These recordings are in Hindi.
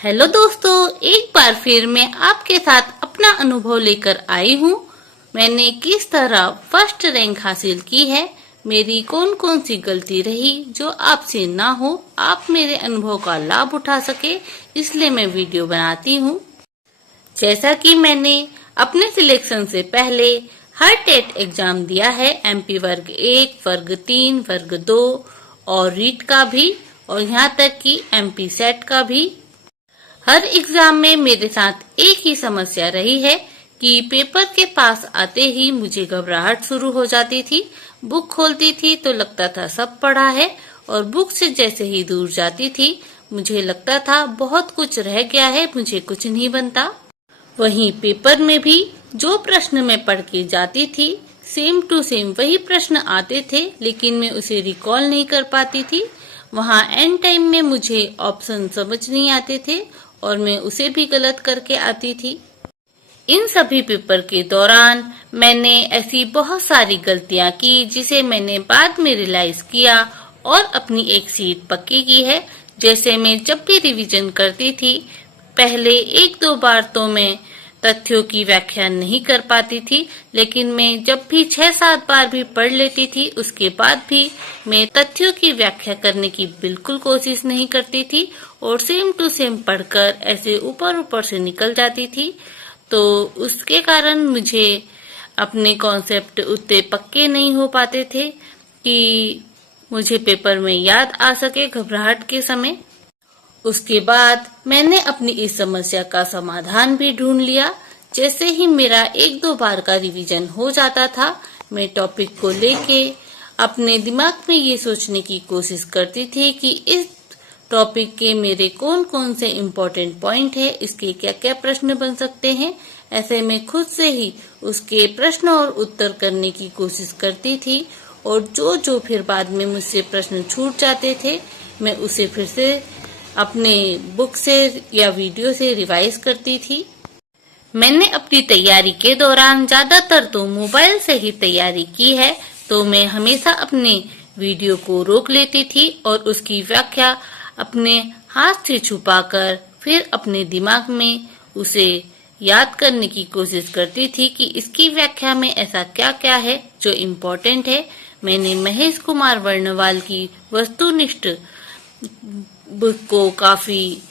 हेलो दोस्तों, एक बार फिर मैं आपके साथ अपना अनुभव लेकर आई हूँ। मैंने किस तरह फर्स्ट रैंक हासिल की है, मेरी कौन कौन सी गलती रही जो आपसे ना हो, आप मेरे अनुभव का लाभ उठा सके, इसलिए मैं वीडियो बनाती हूँ। जैसा कि मैंने अपने सिलेक्शन से पहले हर टेट एग्जाम दिया है, एमपी वर्ग 1, वर्ग 3, वर्ग 2 और रीट का भी, और यहाँ तक कि एमपी सेट का भी। हर एग्जाम में मेरे साथ एक ही समस्या रही है कि पेपर के पास आते ही मुझे घबराहट शुरू हो जाती थी। बुक खोलती थी तो लगता था सब पढ़ा है, और बुक से जैसे ही दूर जाती थी मुझे लगता था बहुत कुछ रह गया है, मुझे कुछ नहीं बनता। वहीं पेपर में भी जो प्रश्न मैं पढ़ के जाती थी, सेम टू सेम वही प्रश्न आते थे, लेकिन मैं उसे रिकॉल नहीं कर पाती थी। वहाँ एंड टाइम में मुझे ऑप्शन समझ नहीं आते थे और मैं उसे भी गलत करके आती थी। इन सभी पेपर के दौरान मैंने ऐसी बहुत सारी गलतियां की जिसे मैंने बाद में रियलाइज किया और अपनी एक सीट पक्की की है। जैसे मैं जब भी रिवीजन करती थी, पहले एक दो बार तो मैं तथ्यों की व्याख्या नहीं कर पाती थी, लेकिन मैं जब भी 6-7 बार भी पढ़ लेती थी, उसके बाद भी मैं तथ्यों की व्याख्या करने की बिल्कुल कोशिश नहीं करती थी और सेम टू सेम पढ़कर ऐसे ऊपर ऊपर से निकल जाती थी। तो उसके कारण मुझे अपने कॉन्सेप्ट उतने पक्के नहीं हो पाते थे कि मुझे पेपर में याद आ सके घबराहट के समय। उसके बाद मैंने अपनी इस समस्या का समाधान भी ढूंढ लिया। जैसे ही मेरा एक दो बार का रिवीजन हो जाता था, मैं टॉपिक को लेके अपने दिमाग में ये सोचने की कोशिश करती थी कि इस टॉपिक के मेरे कौन कौन से इम्पोर्टेंट पॉइंट है, इसके क्या क्या प्रश्न बन सकते हैं। ऐसे मैं खुद से ही उसके प्रश्न और उत्तर करने की कोशिश करती थी, और जो फिर बाद में मुझसे प्रश्न छूट जाते थे, मैं उसे फिर से अपने बुक से या वीडियो से रिवाइज करती थी। मैंने अपनी तैयारी के दौरान ज्यादातर तो मोबाइल से ही तैयारी की है, तो मैं हमेशा अपने वीडियो को रोक लेती थी और उसकी व्याख्या अपने हाथ से छुपाकर फिर अपने दिमाग में उसे याद करने की कोशिश करती थी कि इसकी व्याख्या में ऐसा क्या क्या है जो इम्पोर्टेंट है। मैंने महेश कुमार वर्णवाल की वस्तुनिष्ठ बुक को काफी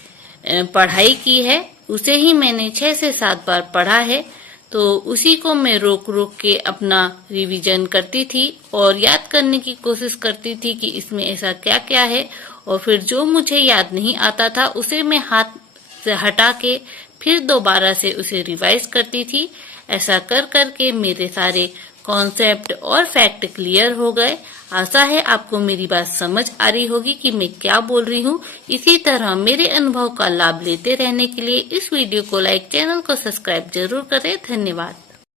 पढ़ाई की है, उसे ही मैंने 6 से 7 बार पढ़ा है, तो उसी को मैं रोक रोक के अपना रिवीजन करती थी और याद करने की कोशिश करती थी कि इसमें ऐसा क्या क्या है, और फिर जो मुझे याद नहीं आता था उसे मैं हाथ से हटा के फिर दोबारा से उसे रिवाइज करती थी। ऐसा कर करके मेरे सारे कॉन्सेप्ट और फैक्ट क्लियर हो गए। आशा है आपको मेरी बात समझ आ रही होगी कि मैं क्या बोल रही हूँ। इसी तरह मेरे अनुभव का लाभ लेते रहने के लिए इस वीडियो को लाइक, चैनल को सब्सक्राइब जरूर करें। धन्यवाद।